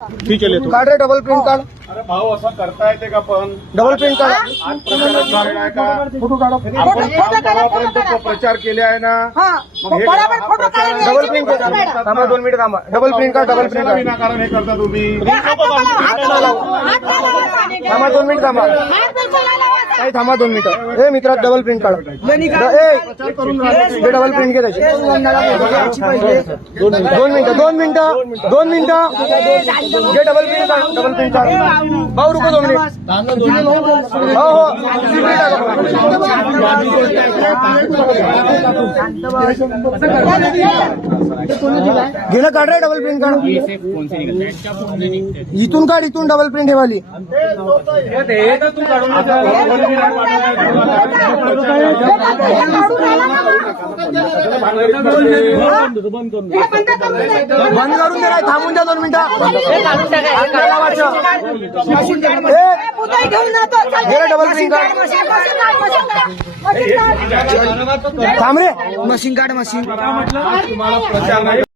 ठीक आहे काढ रे डबल प्रिंट काढ. अरे भाऊ असं करता येते का पण डबल प्रिंट काढ. आज प्रचार झालेला आहे का फोटो काढा. आपण परवापर्यंत प्रचार केले आहे ना मग हे डबल प्रिंट काढ. थांबा 2 मिनिट थांबा. डबल प्रिंट काढ. डबल प्रिंट काढ. विनाकारण हे करता तुम्ही थांबा 2 मिनिट थांबा. काही थांबा 2 मिनिटं. ए मित्रा डबल प्रिंट काढ. हे डबल प्रिंट घे त्याची. 2 मिनिटं. घे डबल प्रिंट काढ. डबल प्रिंट काढ. भाऊ रुको 2 मिनिट. हो घे ना काढ रे डबल प्रिंट काढ. इथून काढ. इथून डबल प्रिंट हे वाली. बंद करून दे. नाही थांबून द्या 2 मिनिटं. डबल प्रिंट काढ. थांब रे. मशीन काढ. मशीन तुम्हाला प्रचार नाही